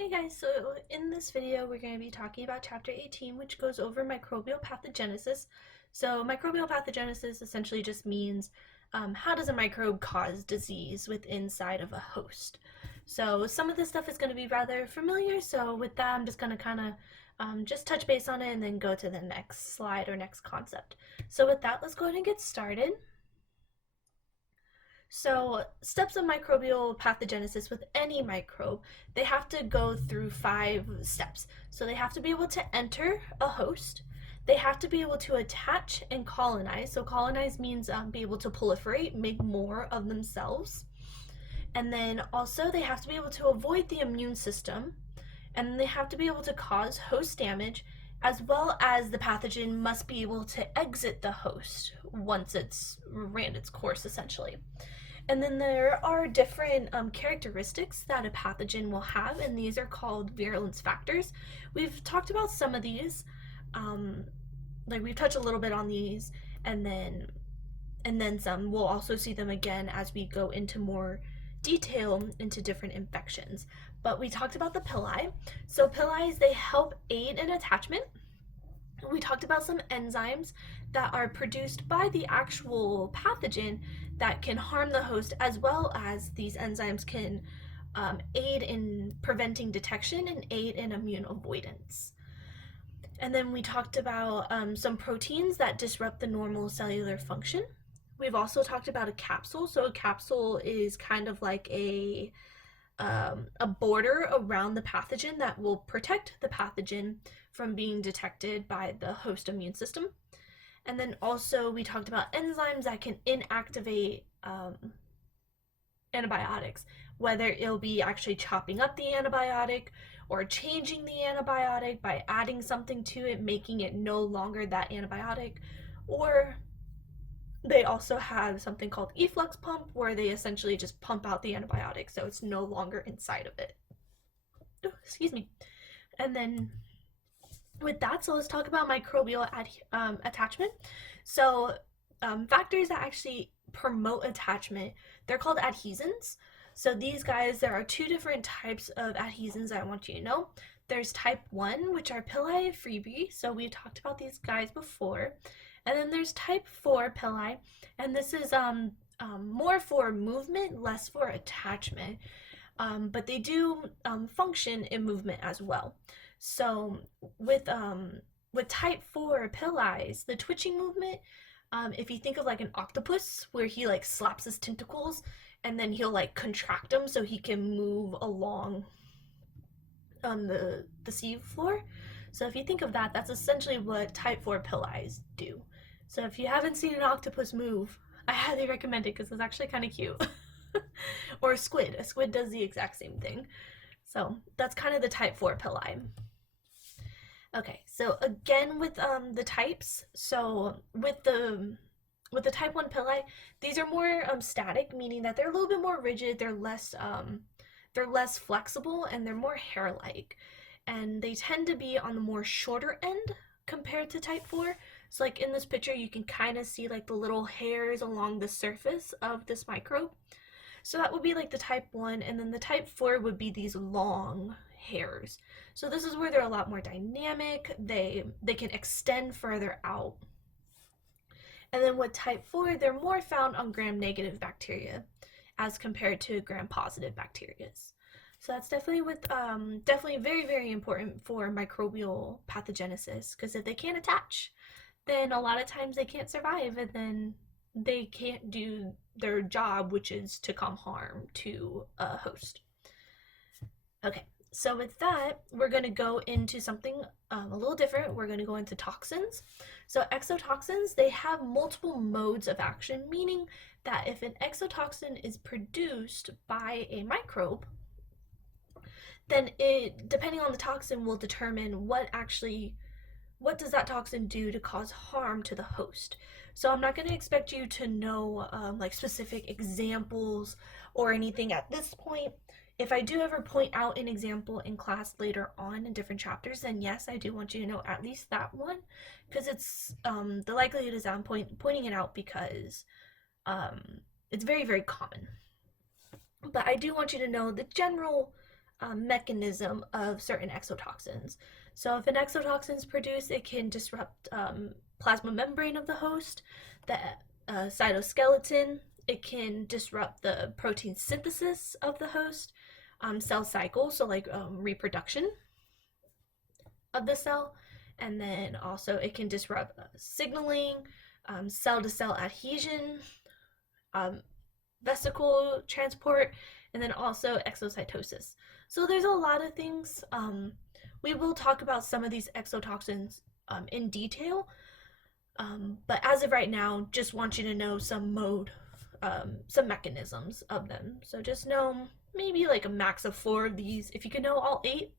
Hey guys, so in this video we're going to be talking about chapter 18, which goes over microbial pathogenesis. So microbial pathogenesis essentially just means how does a microbe cause disease inside of a host. So some of this stuff is going to be rather familiar, so with that I'm just going to kind of just touch base on it and then go to the next slide or next concept. So with that, let's go ahead and get started. So, steps of microbial pathogenesis with any microbe, they have to go through 5 steps. So, they have to be able to enter a host, they have to be able to attach and colonize. So, colonize means be able to proliferate, make more of themselves. And then also, they have to be able to avoid the immune system, and they have to be able to cause host damage, as well as the pathogen must be able to exit the host once it's ran its course, essentially. And then there are different characteristics that a pathogen will have, and these are called virulence factors. We've talked about some of these, um, like we've touched a little bit on these, and then some. We'll also see them again as we go into more detail into different infections. But we talked about the pili. So pili, they help aid in attachment. We talked about some enzymes that are produced by the actual pathogen that can harm the host, as well as these enzymes can aid in preventing detection and aid in immune avoidance. And then we talked about some proteins that disrupt the normal cellular function. We've also talked about a capsule. So a capsule is kind of like a border around the pathogen that will protect the pathogen from being detected by the host immune system. And then also we talked about enzymes that can inactivate antibiotics, whether it'll be actually chopping up the antibiotic or changing the antibiotic by adding something to it, making it no longer that antibiotic, or they also have something called efflux pump where they essentially just pump out the antibiotic so it's no longer inside of it. Oh, excuse me. And then with that, so let's talk about microbial attachment. So factors that actually promote attachment, they're called adhesins. So these guys, there are 2 different types of adhesins I want you to know. There's type 1, which are pili freebi. So we've talked about these guys before. And then there's type 4 pili, and this is more for movement, less for attachment. But they do function in movement as well. So with type 4 pili, the twitching movement, if you think of like an octopus where he like slaps his tentacles and then he'll like contract them so he can move along the sea floor. So if you think of that, that's essentially what type 4 pili do. So if you haven't seen an octopus move, I highly recommend it because it's actually kind of cute. Or a squid. A squid does the exact same thing. So that's kind of the type 4 pili. Okay, so again with the types, so with the type 1 pili, these are more static, meaning that they're a little bit more rigid, they're less flexible, and they're more hair-like. And they tend to be on the more shorter end compared to type 4. So like in this picture, you can kind of see like the little hairs along the surface of this microbe. So that would be like the type 1, and then the type 4 would be these long hairs. So this is where they're a lot more dynamic. They can extend further out. And then with type 4, they're more found on gram-negative bacteria as compared to gram-positive bacteria. So that's definitely very, very important for microbial pathogenesis, because if they can't attach, then a lot of times they can't survive, and then they can't do their job, which is to cause harm to a host. Okay, so with that, we're going to go into something a little different. We're going to go into toxins. So exotoxins, they have multiple modes of action, meaning that if an exotoxin is produced by a microbe, then it, depending on the toxin, will determine what does that toxin do to cause harm to the host. So I'm not going to expect you to know like specific examples or anything at this point. If I do ever point out an example in class later on in different chapters, then yes, I do want you to know at least that one, because it's the likelihood is that I'm pointing it out because it's very, very common. But I do want you to know the general mechanism of certain exotoxins. So if an exotoxin is produced, it can disrupt plasma membrane of the host, the cytoskeleton. It can disrupt the protein synthesis of the host, cell cycle, so like reproduction of the cell, and then also it can disrupt signaling, cell to cell adhesion, um, vesicle transport, and then also exocytosis. So there's a lot of things. We will talk about some of these exotoxins in detail, but as of right now, just want you to know some mechanisms of them. So just know maybe like a max of 4 of these. If you can know all 8,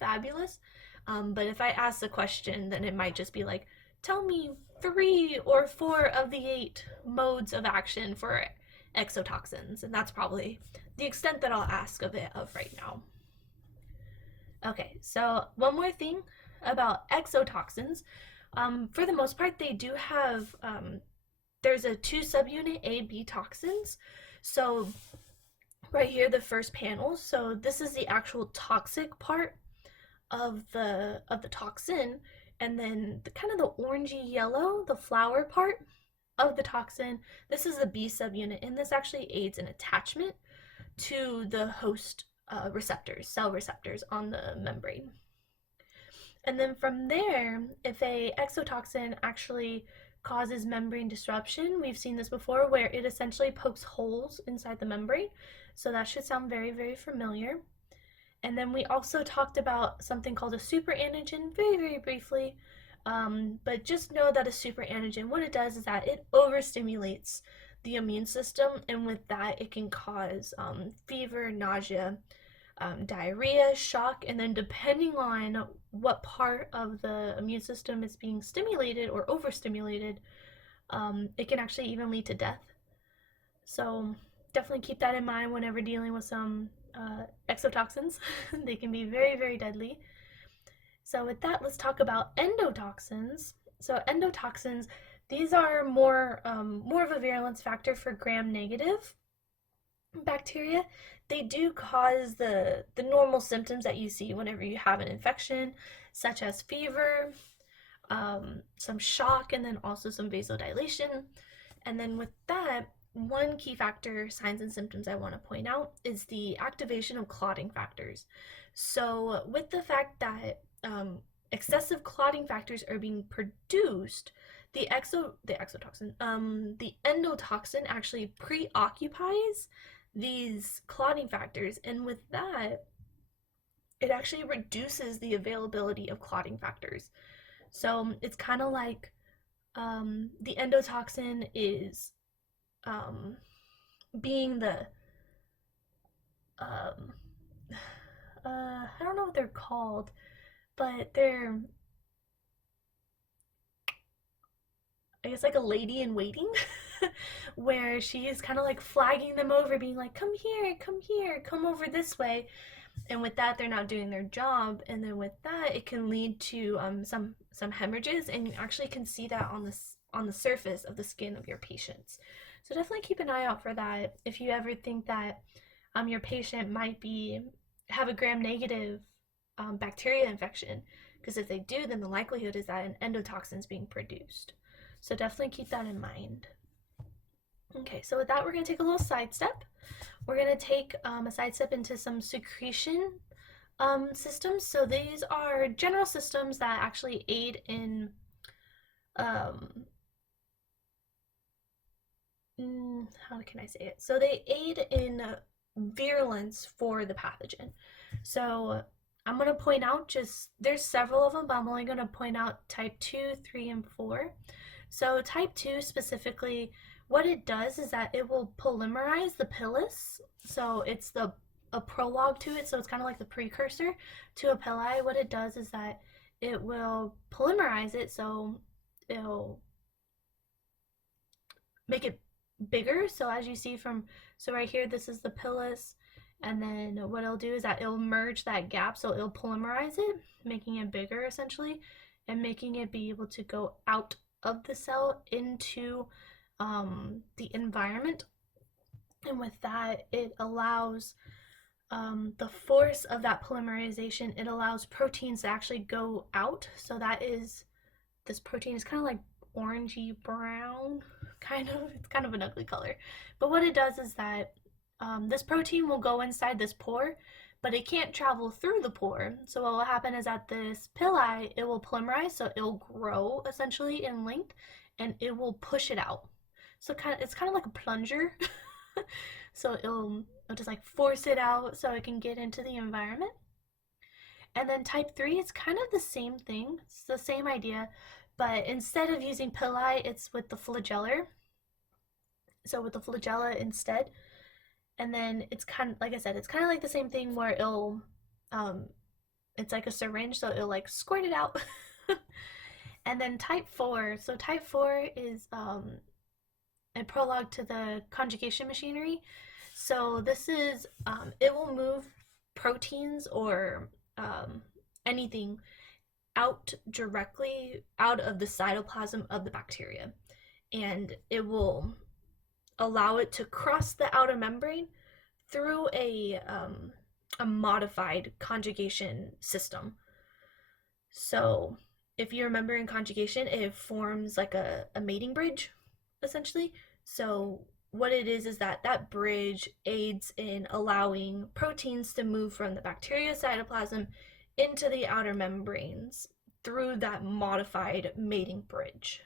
fabulous. But if I ask the question, then it might just be like, tell me 3 or 4 of the 8 modes of action for exotoxins, and that's probably the extent that I'll ask of it of right now. Okay, so one more thing about exotoxins. For the most part, they do have, there's a 2 subunit A, B toxins. So right here, the first panel, so this is the actual toxic part of the toxin, and then the kind of the orangey yellow, the flower part of the toxin, this is the B subunit, and this actually aids in attachment to the host receptors, cell receptors on the membrane. And then from there, if a exotoxin actually causes membrane disruption, we've seen this before where it essentially pokes holes inside the membrane. So that should sound very, very familiar. And then we also talked about something called a superantigen very, very briefly. But just know that a superantigen, what it does is that it overstimulates the immune system, and with that, it can cause fever, nausea, diarrhea, shock, and then depending on what part of the immune system is being stimulated or overstimulated, it can actually even lead to death. So definitely keep that in mind whenever dealing with some exotoxins. They can be very, very deadly. So with that, let's talk about endotoxins. So endotoxins, these are more of a virulence factor for gram-negative bacteria. They do cause the normal symptoms that you see whenever you have an infection, such as fever, some shock, and then also some vasodilation. And then with that, one key factor, signs and symptoms I want to point out is the activation of clotting factors. So with the fact that excessive clotting factors are being produced, the endotoxin actually preoccupies these clotting factors, and with that, it actually reduces the availability of clotting factors. So it's kind of like the endotoxin is being the um, I don't know what they're called, but they're, I guess, like a lady in waiting, where she is kind of like flagging them over, being like, come here, come over this way. And with that, they're not doing their job. And then with that, it can lead to some hemorrhages, and you actually can see that on the surface of the skin of your patients. So definitely keep an eye out for that if you ever think that your patient might have a gram-negative bacteria infection, because if they do, then the likelihood is that an endotoxin is being produced. So definitely keep that in mind. Okay, so with that, we're going to take a little sidestep. We're going to take a sidestep into some secretion systems. So these are general systems that actually aid in how can I say it? So they aid in virulence for the pathogen. So I'm going to point out there's several of them, but I'm only going to point out type 2, 3, and 4. So type 2 specifically, what it does is that it will polymerize the pilus. So it's a prologue to it, so it's kind of like the precursor to a pili. What it does is that it will polymerize it, so it'll make it bigger. So as you see so right here, this is the pilus, and then what it'll do is that it'll merge that gap, so it'll polymerize it, making it bigger essentially, and making it be able to go out of the cell into the environment. And with that, it allows the force of that polymerization, it allows proteins to actually go out. So that is, this protein is kind of like orangey brown, kind of. It's kind of an ugly color. But what it does is that this protein will go inside this pore, but it can't travel through the pore. So what will happen is that this pili, it will polymerize, so it'll grow essentially in length, and it will push it out. So it's kind of like a plunger. So it'll just like force it out so it can get into the environment. And then type 3, it's kind of the same thing. It's the same idea, but instead of using pili, it's with the flagellar. So with the flagella instead. And then it's kind of, like I said, it's kind of like the same thing where um, it's like a syringe, so it'll like squirt it out. And then type 4, so type 4 is a prologue to the conjugation machinery. So this is, it will move proteins or anything out directly out of the cytoplasm of the bacteria. And it will allow it to cross the outer membrane through a modified conjugation system. So if you remember in conjugation, it forms like a mating bridge, essentially. So what it is that that bridge aids in allowing proteins to move from the bacteria cytoplasm into the outer membranes through that modified mating bridge.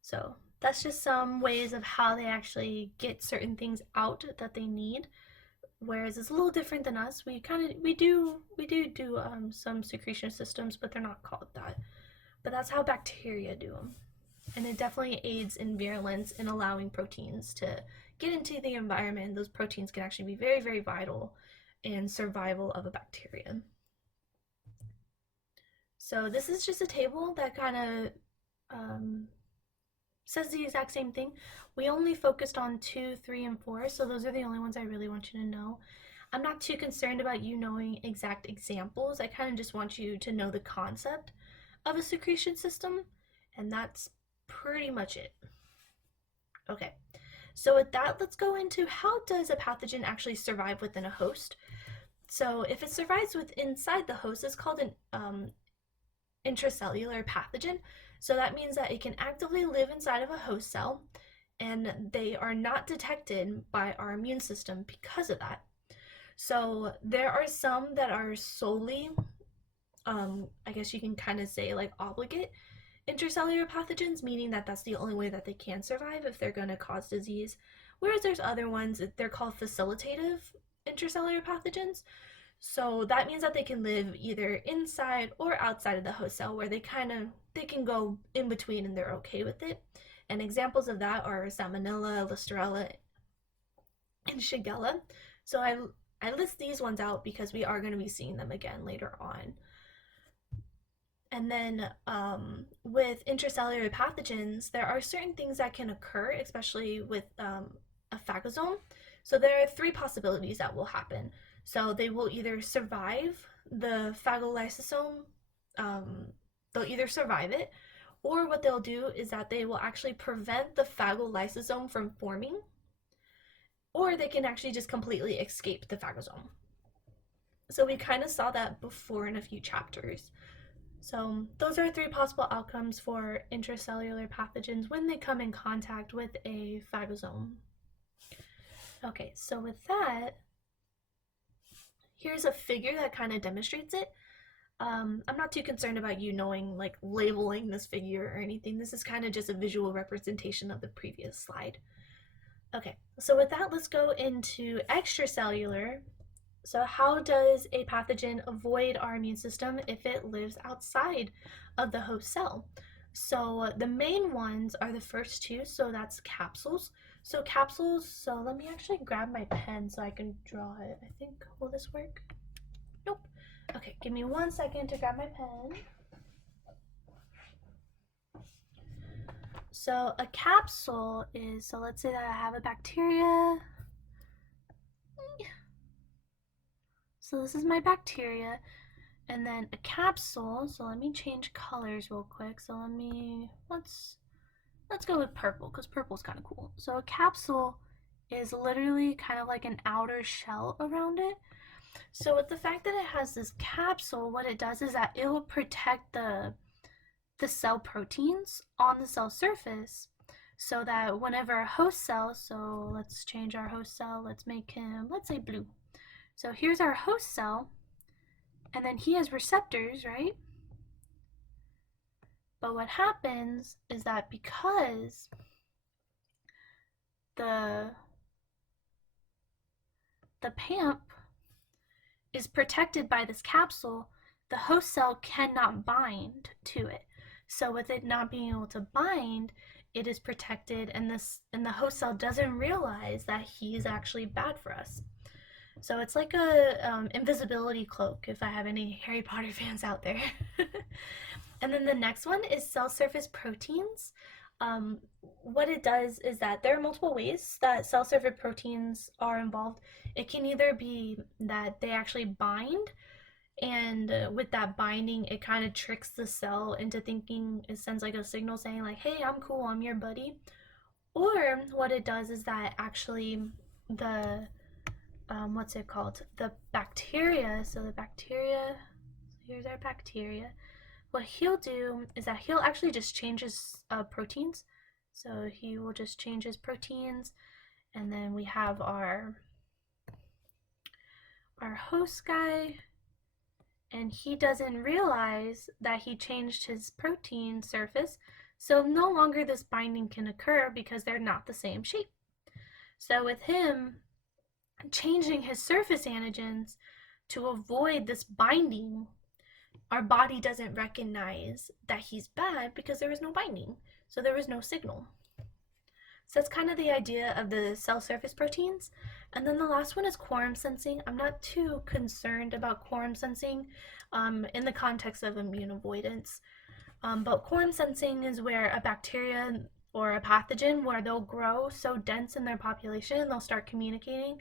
So that's just some ways of how they actually get certain things out that they need. Whereas it's a little different than us. We do some secretion systems, but they're not called that. But that's how bacteria do them. And it definitely aids in virulence in allowing proteins to get into the environment. Those proteins can actually be very, very vital in survival of a bacteria. So this is just a table that kind of says the exact same thing. We only focused on 2, 3, and 4, so those are the only ones I really want you to know. I'm not too concerned about you knowing exact examples. I kind of just want you to know the concept of a secretion system, and that's pretty much it. Okay, so with that, let's go into how does a pathogen actually survive within a host. So if it survives inside the host, it's called an intracellular pathogen. So that means that it can actively live inside of a host cell, and they are not detected by our immune system because of that. So there are some that are solely, I guess you can kind of say like obligate intracellular pathogens, meaning that that's the only way that they can survive if they're going to cause disease. Whereas there's other ones, they're called facilitative intracellular pathogens. So that means that they can live either inside or outside of the host cell, where they can go in between and they're okay with it. And examples of that are Salmonella, Listerella, and Shigella. So I list these ones out because we are going to be seeing them again later on. And then with intracellular pathogens, there are certain things that can occur, especially with a phagosome. So there are 3 possibilities that will happen. So they will either survive the phagolysosome, they'll either survive it, or what they'll do is that they will actually prevent the phagolysosome from forming, or they can actually just completely escape the phagosome. So we kind of saw that before in a few chapters. So those are 3 possible outcomes for intracellular pathogens when they come in contact with a phagosome. Okay, so with that, here's a figure that kind of demonstrates it. I'm not too concerned about you knowing, like, labeling this figure or anything. This is kind of just a visual representation of the previous slide. Okay, so with that, let's go into extracellular. So how does a pathogen avoid our immune system if it lives outside of the host cell? So the main ones are the first 2, so that's capsules. So capsules, so let me actually grab my pen so I can draw it. I think, will this work? Nope. Okay, give me 1 second to grab my pen. So a capsule is, so let's say that I have a bacteria. So this is my bacteria, and then a capsule, so let me change colors real quick. So let's go with purple, because purple is kind of cool. So a capsule is literally kind of like an outer shell around it. So with the fact that it has this capsule, what it does is that it will protect the cell proteins on the cell surface so that whenever a host cell, so let's change our host cell, let's make him, let's say blue. So here's our host cell, and then he has receptors, right? But what happens is that because the PAMP is protected by this capsule, the host cell cannot bind to it. So with it not being able to bind, it is protected, and the host cell doesn't realize that he's actually bad for us. So it's like a invisibility cloak, if I have any Harry Potter fans out there. And then the next one is cell surface proteins. What it does is that there are multiple ways that cell surface proteins are involved. It can either be that they actually bind, and with that binding, it kind of tricks the cell into thinking, it sends like a signal saying like, hey, I'm cool, I'm your buddy. Or what it does is that actually the what's it called, the bacteria, so the bacteria, here's our bacteria, what he'll do is that he'll actually just change his proteins. So he will just change his proteins, and then we have our host guy, and he doesn't realize that he changed his protein surface, so no longer this binding can occur because they're not the same shape. So with him changing his surface antigens to avoid this binding, our body doesn't recognize that he's bad because there was no binding, so there was no signal. So that's kind of the idea of the cell surface proteins. And then the last one is quorum sensing. I'm not too concerned about quorum sensing in the context of immune avoidance. But quorum sensing is where a bacteria or a pathogen, where they'll grow so dense in their population, they'll start communicating,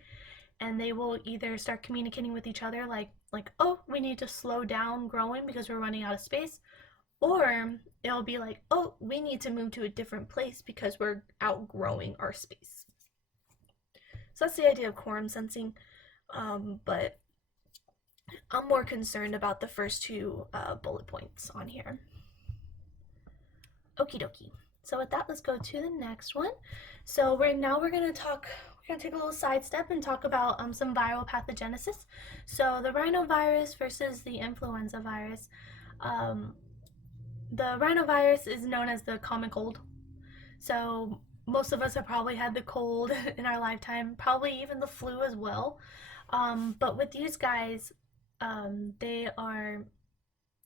and they will either start communicating with each other like, oh, we need to slow down growing because we're running out of space, or it'll be like, oh, we need to move to a different place because we're outgrowing our space. So that's the idea of quorum sensing, but I'm more concerned about the first two bullet points on here. Okie dokie. So with that, let's go to the next one. So we're gonna take a little sidestep and talk about some viral pathogenesis. So the rhinovirus versus the influenza virus. The rhinovirus is known as the common cold. So most of us have probably had the cold in our lifetime, probably even the flu as well. But with these guys, they are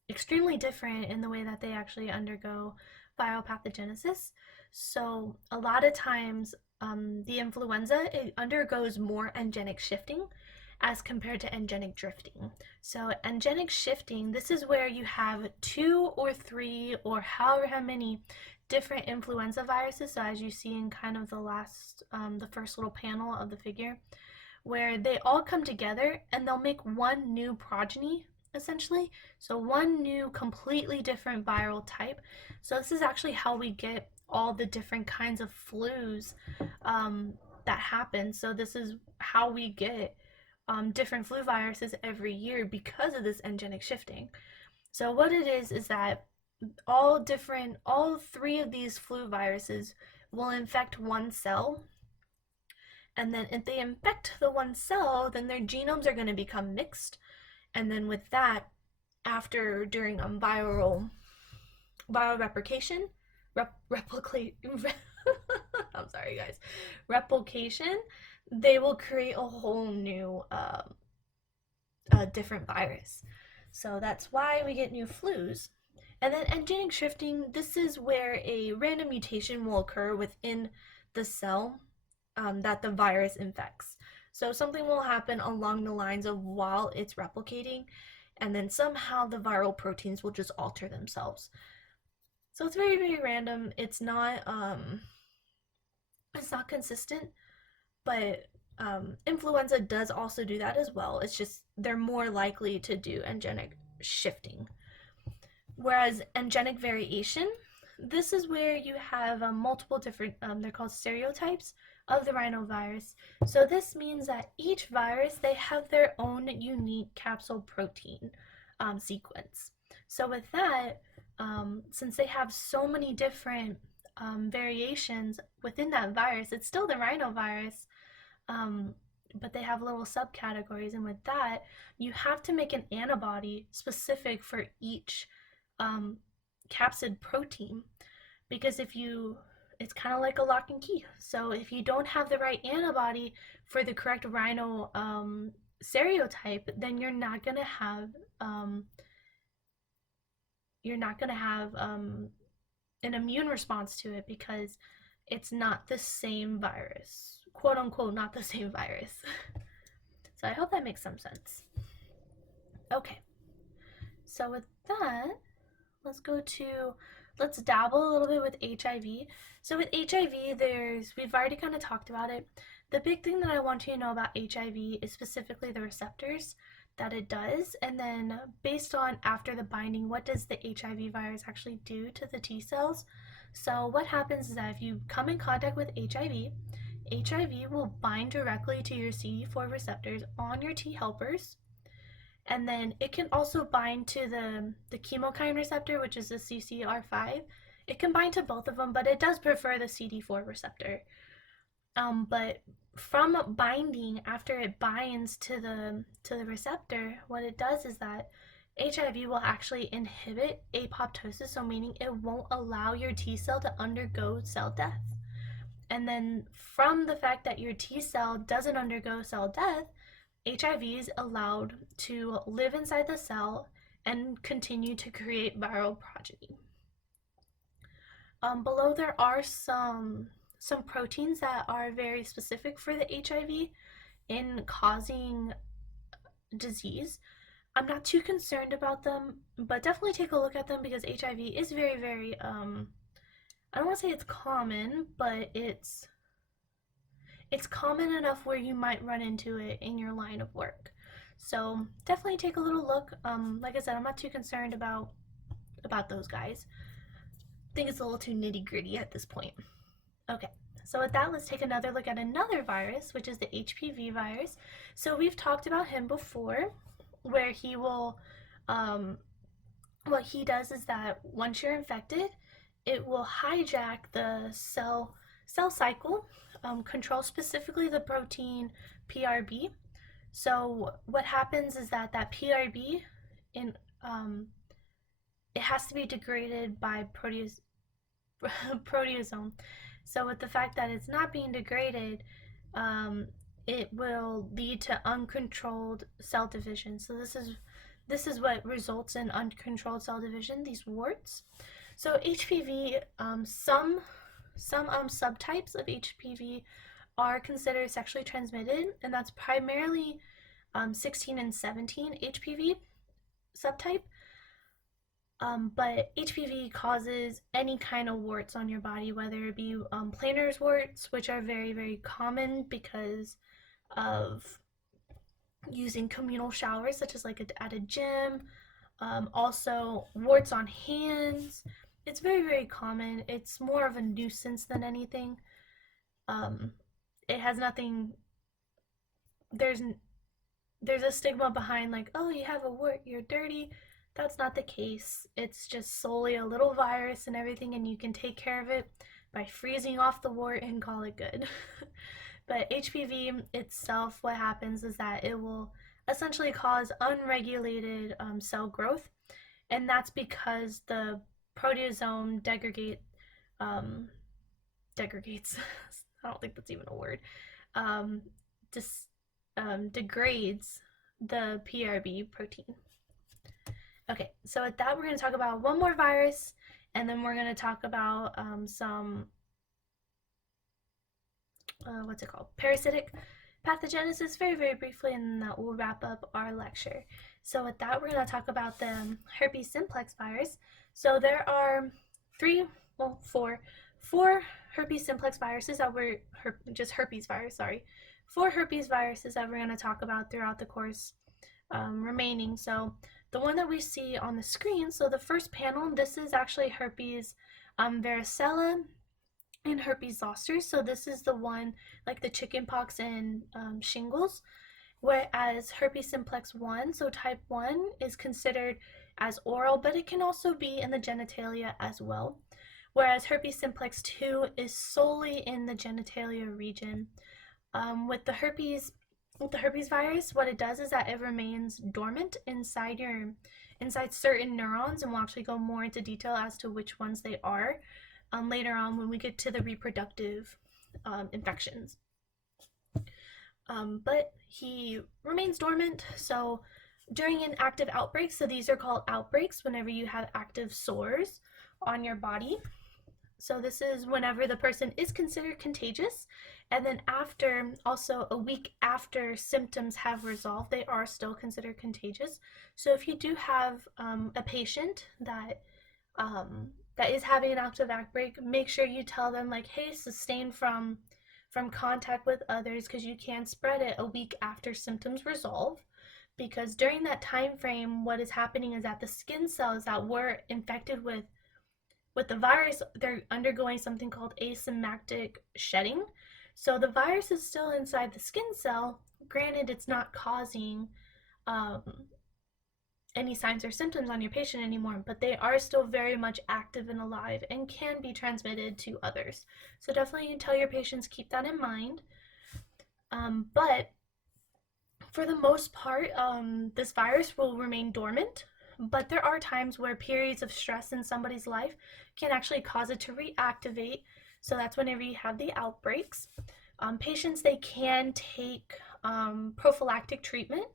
extremely different in the way that they actually undergo viral pathogenesis. So a lot of times, the influenza, it undergoes more engenic shifting as compared to engenic drifting. So engenic shifting, this is where you have 2 or 3 or however many different influenza viruses. So as you see in kind of the first little panel of the figure, where they all come together and they'll make one new progeny, essentially. So one new completely different viral type. So this is actually how we get all the different kinds of flus that happen. So this is how we get different flu viruses every year because of this engenic shifting. So what it is that all 3 of these flu viruses will infect one cell, and then if they infect the one cell, then their genomes are going to become mixed, and then with that, during viral replication, I'm sorry guys, replication, they will create a whole new different virus. So that's why we get new flus. And then engenic shifting, this is where a random mutation will occur within the cell that the virus infects. So something will happen along the lines of while it's replicating, and then somehow the viral proteins will just alter themselves. So it's very, very random. It's not consistent, but influenza does also do that as well. It's just they're more likely to do engenic shifting. Whereas engenic variation, this is where you have multiple different, they're called stereotypes, of the rhinovirus. So this means that each virus, they have their own unique capsule protein sequence. So with that, since they have so many different variations within that virus, it's still the rhinovirus, um, but they have little subcategories. And with that, you have to make an antibody specific for each um, capsid protein, because if you it's kind of like a lock and key. So if you don't have the right antibody for the correct rhino serotype, then um, you're not gonna have an immune response to it, because it's not the same virus, quote unquote, not the same virus. So I hope that makes some sense. Okay, so with that, let's dabble a little bit with HIV. So with HIV, we've already kind of talked about it. The big thing that I want you to know about HIV is specifically the receptors that it does, and then based on after the binding, what does the HIV virus actually do to the T cells. So what happens is that if you come in contact with HIV will bind directly to your CD4 receptors on your T helpers, and then it can also bind to the chemokine receptor, which is the CCR5. It can bind to both of them, but it does prefer the CD4 receptor. But from binding, after it binds to the receptor, what it does is that HIV will actually inhibit apoptosis, so meaning it won't allow your T cell to undergo cell death. And then from the fact that your T cell doesn't undergo cell death, HIV is allowed to live inside the cell and continue to create viral progeny. Below there are some proteins that are very specific for the HIV in causing disease. I'm not too concerned about them, but definitely take a look at them, because HIV is very, very I don't want to say it's common, but it's common enough where you might run into it in your line of work. So definitely take a little look. Like I said, I'm not too concerned about those guys. I think it's a little too nitty gritty at this point. Okay, so with that, let's take another look at another virus, which is the HPV virus. So we've talked about him before, where he will, what he does is that once you're infected, it will hijack the cell cycle, control specifically the protein PRB. So what happens is that PRB in it has to be degraded by proteasome. So with the fact that it's not being degraded, it will lead to uncontrolled cell division. So this is what results in uncontrolled cell division, these warts. So HPV, some subtypes of HPV are considered sexually transmitted, and that's primarily 16 and 17 HPV subtype. But HPV causes any kind of warts on your body, whether it be plantar warts, which are very, very common because of using communal showers, such as like at a gym. Also, warts on hands. It's very, very common. It's more of a nuisance than anything. It has nothing. There's a stigma behind, like, oh, you have a wart, you're dirty. That's not the case. It's just solely a little virus and everything, and you can take care of it by freezing off the wart and call it good. But HPV itself, what happens is that it will essentially cause unregulated cell growth, and that's because the proteasome degrades. I don't think that's even a word. Just degrades the PRB protein. Okay, so with that, we're going to talk about one more virus, and then we're going to talk about some, what's it called? Parasitic pathogenesis very, very briefly, and then that will wrap up our lecture. So with that, we're going to talk about the herpes simplex virus. So there are four herpes simplex viruses that we're, just herpes virus, sorry. 4 herpes viruses that we're going to talk about throughout the course remaining. So the one that we see on the screen, so the first panel, this is actually herpes varicella, and herpes zoster. So this is the one like the chickenpox and shingles. Whereas herpes simplex 1, so type 1, is considered as oral, but it can also be in the genitalia as well. Whereas herpes simplex 2 is solely in the genitalia region. With the herpes virus, what it does is that it remains dormant inside certain neurons, and we'll actually go more into detail as to which ones they are later on when we get to the reproductive infections. But he remains dormant, so during an active outbreak, so these are called outbreaks whenever you have active sores on your body. So this is whenever the person is considered contagious, and then after, also a week after symptoms have resolved, they are still considered contagious. So if you do have a patient that is having an active outbreak, make sure you tell them like, hey, sustain from contact with others, because you can spread it a week after symptoms resolve. Because during that time frame, what is happening is that the skin cells that were infected with the virus, they're undergoing something called asymmetric shedding. So the virus is still inside the skin cell. Granted, it's not causing any signs or symptoms on your patient anymore, but they are still very much active and alive and can be transmitted to others. So definitely tell your patients, keep that in mind. But for the most part, this virus will remain dormant, but there are times where periods of stress in somebody's life can actually cause it to reactivate. So that's whenever you have the outbreaks. Patients, they can take prophylactic treatment,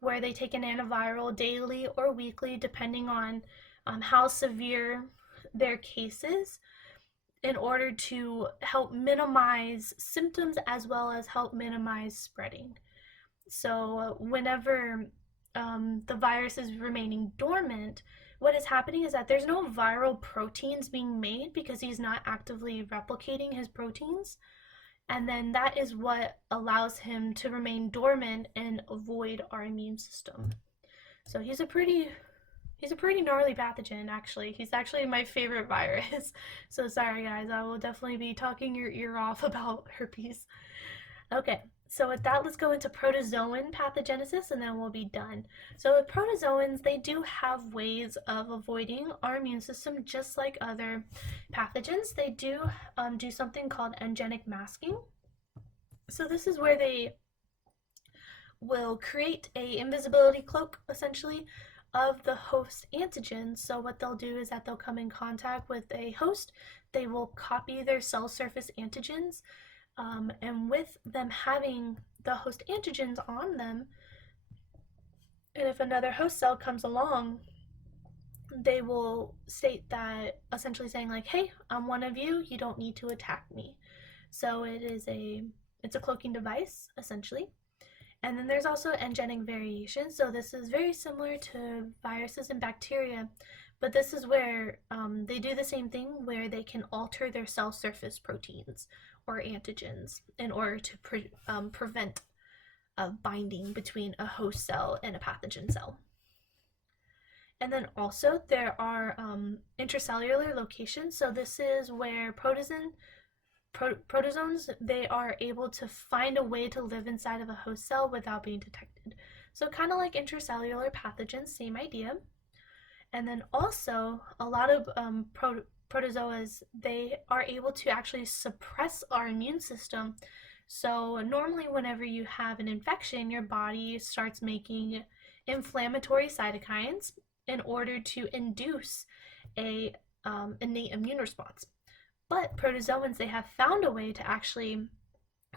where they take an antiviral daily or weekly, depending on how severe their case is, in order to help minimize symptoms as well as help minimize spreading. So whenever the virus is remaining dormant, what is happening is that there's no viral proteins being made because he's not actively replicating his proteins. And then that is what allows him to remain dormant and avoid our immune system. So he's a pretty gnarly pathogen, actually. He's actually my favorite virus. So sorry guys, I will definitely be talking your ear off about herpes. Okay, so with that, let's go into protozoan pathogenesis and then we'll be done. So with protozoans, they do have ways of avoiding our immune system just like other pathogens. They do do something called engenic masking. So this is where they will create a invisibility cloak, essentially, of the host antigen. So what they'll do is that they'll come in contact with a host, they will copy their cell surface antigens, and with them having the host antigens on them, and if another host cell comes along, they will state that, essentially saying like, hey, I'm one of you, you don't need to attack me. So it's a cloaking device, essentially. And then there's also engenic variation. So this is very similar to viruses and bacteria, but this is where they do the same thing, where they can alter their cell surface proteins or antigens in order to prevent binding between a host cell and a pathogen cell. And then also there are intracellular locations. So this is where protozoans, they are able to find a way to live inside of a host cell without being detected. So kind of like intracellular pathogens, same idea. And then also a lot of protozoas, they are able to actually suppress our immune system. So normally whenever you have an infection, your body starts making inflammatory cytokines in order to induce a innate immune response. But protozoans, they have found a way to actually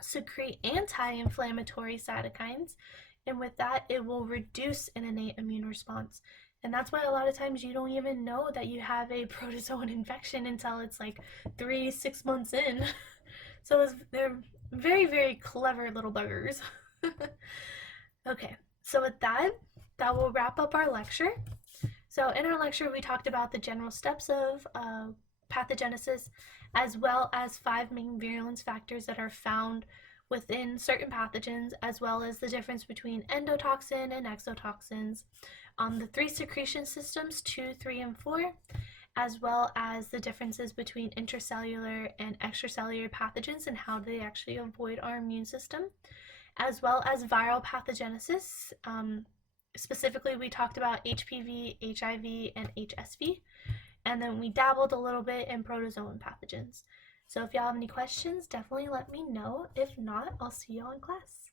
secrete anti-inflammatory cytokines, and with that, it will reduce an innate immune response. And that's why a lot of times you don't even know that you have a protozoan infection until it's like 3-6 months in. So they're very, very clever little buggers. Okay, so with that will wrap up our lecture. So in our lecture, we talked about the general steps of pathogenesis, as well as 5 main virulence factors that are found within certain pathogens, as well as the difference between endotoxin and exotoxins, the 3 secretion systems, 2, 3, and 4, as well as the differences between intracellular and extracellular pathogens and how they actually avoid our immune system, as well as viral pathogenesis. Specifically, we talked about HPV, HIV, and HSV, and then we dabbled a little bit in protozoan pathogens. So if y'all have any questions, definitely let me know. If not, I'll see you all in class.